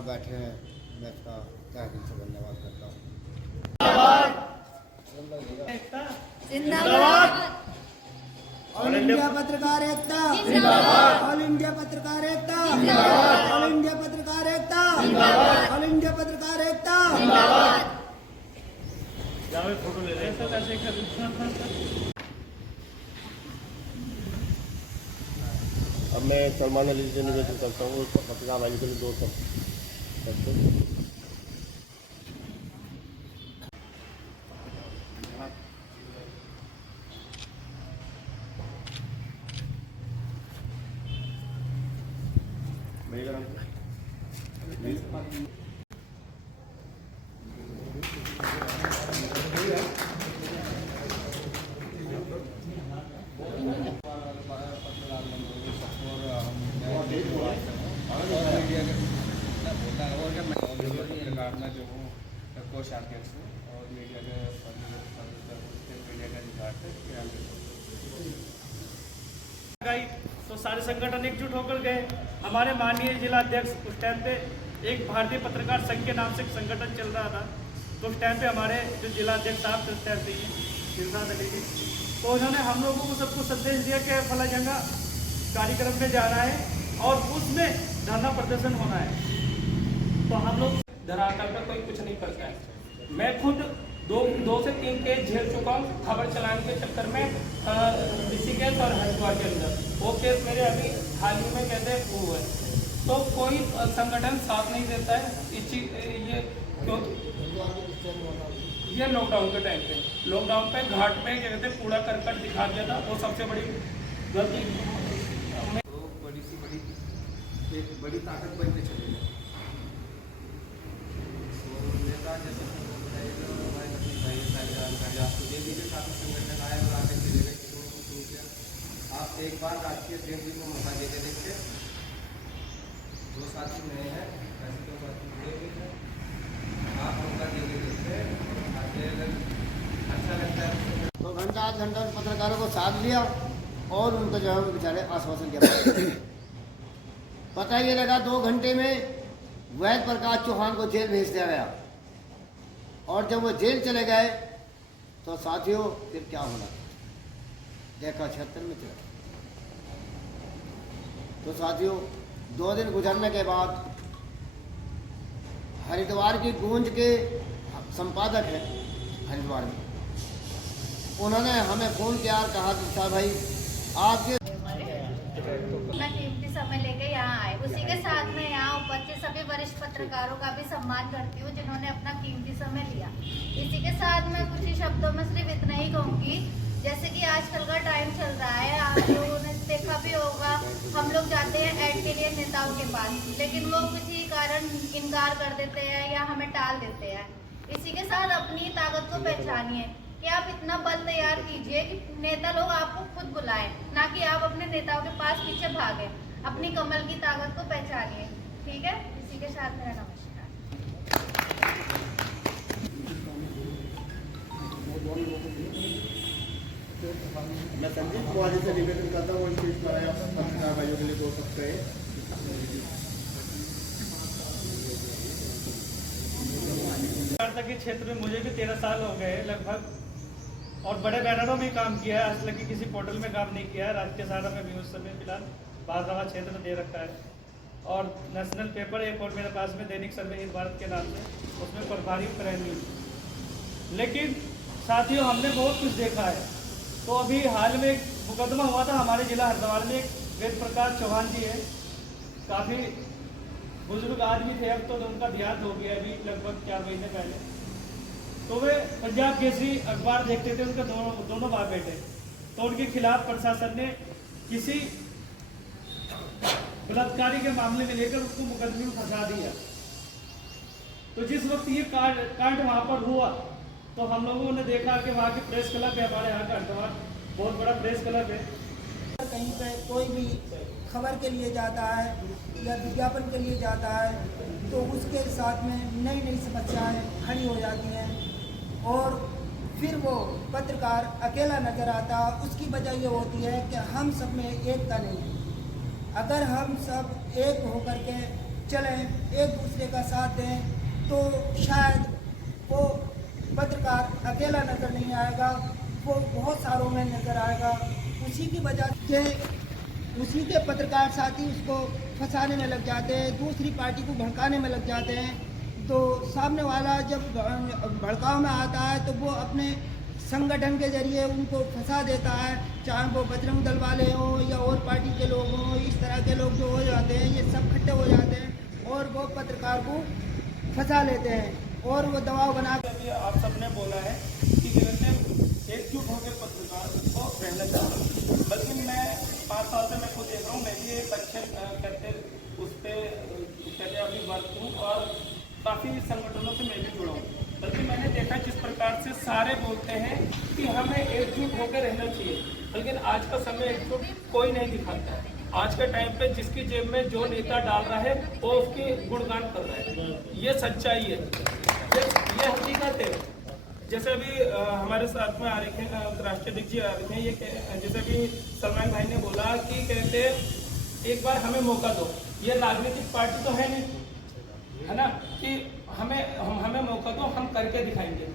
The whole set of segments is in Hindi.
यहाँ बैठे हैं, मैं इसका तहे दिल से धन्यवाद करता हूँ। जिंदाबाद। ऑल इंडिया पत्रकार एकता जिंदाबाद। ऑल इंडिया पत्रकार एकता जिंदाबाद। ऑल इंडिया पत्रकार एकता जिंदाबाद। ऑल इंडिया पत्रकार एकता जिंदाबाद। जाओ फोटो ले ले सर, ऐसे कर। अब मैं सलमान अली से निवेदन करता हूँ पत्रकार भाई के लिए 2 शब्द। जो हूँ कोषाध्यक्ष हूँ और मीडिया के मीडिया का अधिकार तो सारे संगठन एकजुट होकर गए। हमारे माननीय जिला अध्यक्ष उस टाइम पे एक भारतीय पत्रकार संघ के नाम से एक संगठन चल रहा था, तो उस टाइम पे हमारे जो जिला अध्यक्ष साहब थे उस टाइम पे गिरनाथ अली जी, तो उन्होंने हम लोगों को सबको संदेश दिया कि फला जगह कार्यक्रम में जाना है और उसमें धरना प्रदर्शन होना है। तो हम लोग धरातल पर कोई कुछ नहीं करता है। मैं खुद दो से 3 केस झेल चुका हूँ खबर चलाने के चक्कर में ऋषिकेश और हरिद्वार के अंदर। वो केस मेरे अभी हाल ही में कहते हैं वो है, तो कोई संगठन साथ नहीं देता है। ये क्यों ये लॉकडाउन के टाइम पे घाट पे क्या कहते हैं कूड़ा करकट दिखा दिया था, वो सबसे बड़ी गलती। तो बड़ी ताकत बन के चले गए। नेता जैसे आपको ये भी काफ़ी संगठन आए और आगे चले गए, किसी को शुरू किया। आप एक बार राष्ट्रीय अध्यक्ष जी को मौका दे के देखिए। 2 साथी नए हैं, ऐसे 2 साथी जुड़े हुए हैं, आप मौका दे के देखिए। आगे अगर अच्छा लगता है तो घंटा आध घंटा पत्रकारों को साथ लिया और उनको जो है बेचारे आश्वासन दिया। पता ये लगा 2 घंटे में वैद प्रकाश चौहान को जेल भेज दिया गया, और जब वो जेल चले गए तो साथियों फिर क्या होना देखा 76 में चला। तो साथियों 2 दिन गुजरने के बाद हरिद्वार की गूंज के संपादक हैं हरिद्वार में, उन्होंने हमें फ़ोन किया और कहा कि साहब भाई आपके अपना कीमती समय लेके यहाँ आए। उसी के साथ में यहाँ उपस्थित सभी वरिष्ठ पत्रकारों का भी सम्मान करती हूँ जिन्होंने अपना कीमती समय लिया। इसी के साथ मैं कुछ ही शब्दों में सिर्फ इतना ही कहूँगी, जैसे कि आजकल का टाइम चल रहा है, आप लोगों ने देखा भी होगा, हम लोग जाते हैं ऐड के लिए नेताओं के पास, लेकिन वो किसी कारण इनकार कर देते हैं या हमें टाल देते हैं। इसी के साथ अपनी ताकत को पहचानिए कि आप इतना बल तैयार कीजिए कि नेता लोग आपको खुद बुलाएं, ना कि आप अपने नेताओं के पास पीछे भागें। अपनी कमल की ताकत को पहचानिए, ठीक है। इसी के साथ मेरा नमस्कार। मैं संजीव कुमार से निवेदन करता हूँ पत्रकार भाइयों के लिए 2 शब्द कहे। के क्षेत्र में मुझे भी 13 साल हो गए लगभग, और बड़े बैनरों में काम किया है, आज तक कि किसी पोर्टल में काम नहीं किया है। राष्ट्रीय सहारा में भी उस समय फिलहाल बारहवा क्षेत्र में दे रखा है, और नेशनल पेपर एक और मेरे पास में दैनिक सर्वे हिंद भारत के नाम से, उसमें प्रभारी प्रहरी। लेकिन साथियों हमने बहुत कुछ देखा है। तो अभी हाल में एक मुकदमा हुआ था हमारे जिला हरिद्वार में, एक वेद प्रकाश चौहान जी है, काफ़ी बुजुर्ग आदमी थे, अब तो उनका देहांत हो गया अभी लगभग 4 महीने पहले। तो वे पंजाब केसरी अखबार देखते थे, उनके दोनों बाप बेटे, तो उनके खिलाफ प्रशासन ने किसी बलात्कारी के मामले में लेकर उसको मुकदमे में फंसा दिया। तो जिस वक्त ये कांड वहाँ पर हुआ तो हम लोगों ने देखा कि वहाँ के प्रेस क्लब है, हमारे यहाँ का हरिद्वार बहुत बड़ा प्रेस क्लब है। कहीं पे कोई भी खबर के लिए जाता है या विज्ञापन के लिए जाता है तो उसके साथ में नई नई समस्याएं खड़ी हो जाती हैं और फिर वो पत्रकार अकेला नजर आता। उसकी वजह ये होती है कि हम सब में एकता नहीं है। अगर हम सब एक होकर के चलें, एक दूसरे का साथ दें, तो शायद वो पत्रकार अकेला नज़र नहीं आएगा, वो बहुत सारों में नज़र आएगा। उसी की वजह से उसी के पत्रकार साथी उसको फंसाने में लग जाते हैं, दूसरी पार्टी को भड़काने में लग जाते हैं। तो सामने वाला जब भड़काव में आता है तो वो अपने संगठन के जरिए उनको फंसा देता है, चाहे वो बजरंग दल वाले हों या और पार्टी के लोग हों। इस तरह के लोग जो हो जाते हैं, ये सब इकट्ठे हो जाते हैं और वो पत्रकार को फंसा लेते हैं और वो दबाव बना अभी आप सबने बोला है कि कहते एकजुट होकर पत्रकार को रहना चाहिए, बल्कि मैं 5 साल से मैं खुद देख रहा हूँ, मैं भी एक अच्छे कहते उस पर कहते अभी वर्क हूँ और काफ़ी संगठनों से मैं भी जुड़ा हूँ। बल्कि मैंने देखा जिस प्रकार से सारे बोलते हैं कि हमें एकजुट होकर रहना चाहिए, लेकिन आज का समय एकजुट कोई नहीं दिखाता है। आज के टाइम पे जिसकी जेब में जो नेता डाल रहा है वो उसकी गुणगान कर रहा है, ये सच्चाई है, ये हकीकत है। जैसे अभी हमारे साथ में आ रखे राष्ट्रीय अध्यक्ष जी आ रखे हैं, ये जैसे अभी सलमान भाई ने बोला कि कहते एक बार हमें मौका दो। ये राजनीतिक पार्टी तो है नहीं, है ना, कि हमें मौका दो, हम करके दिखाएंगे,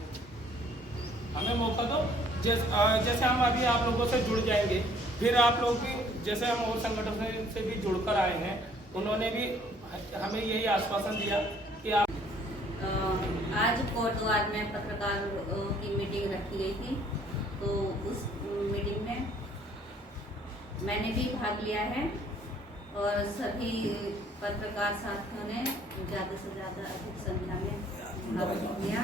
हमें मौका दो। जैसे हम अभी आप लोगों से जुड़ जाएंगे, फिर आप लोग भी जैसे हम और संगठन से भी जुड़कर आए हैं, उन्होंने भी हमें यही आश्वासन दिया कि आप आज कोटद्वार में पत्रकारों की मीटिंग रखी गई थी, तो उस मीटिंग में मैंने भी भाग लिया है और सभी पत्रकार साथियों ने ज़्यादा से ज़्यादा अधिक संख्या में भाग लिया।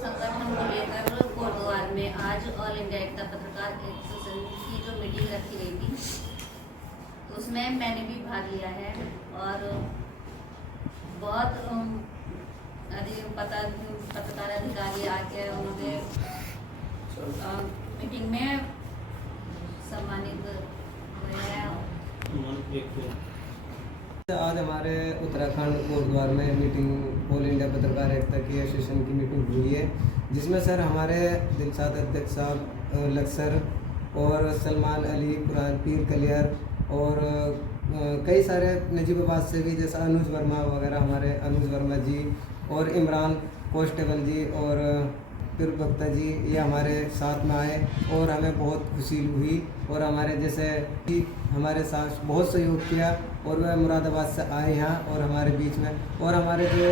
संगठन को लेकर कोटद्वार में आज ऑल इंडिया एकता पत्रकार एसोसिएशन की जो मीटिंग रखी गई थी, उसमें मैंने भी भाग लिया है और बहुत अधिक पत्रकार अधिकारी आके उन्होंने मीटिंग में सम्मानित हुए हैं। आज हमारे उत्तराखंड कोटद्वार में मीटिंग ऑल इंडिया पत्रकार एकता की एसोसिएशन की मीटिंग हुई है, जिसमें सर हमारे दिलशाद अध्यक्ष साहब लक्सर और सलमान अली कुरान पीर कलियर और कई सारे नजीबाबाद से भी, जैसा अनुज वर्मा वगैरह, हमारे अनुज वर्मा जी और इमरान कांस्टेबल जी और फिर भक्ता जी, ये हमारे साथ में आए और हमें बहुत खुशी हुई और हमारे जैसे कि हमारे साथ बहुत सहयोग किया और वह मुरादाबाद से आए यहाँ और हमारे बीच में, और हमारे जो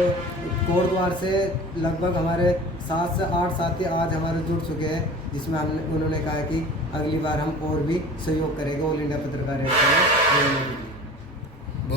कोटद्वार से लगभग हमारे 7 से 8 साथी आज हमारे जुड़ चुके हैं, जिसमें उन्होंने कहा कि अगली बार हम और भी सहयोग करेंगे ऑल इंडिया पत्रकार एकता में।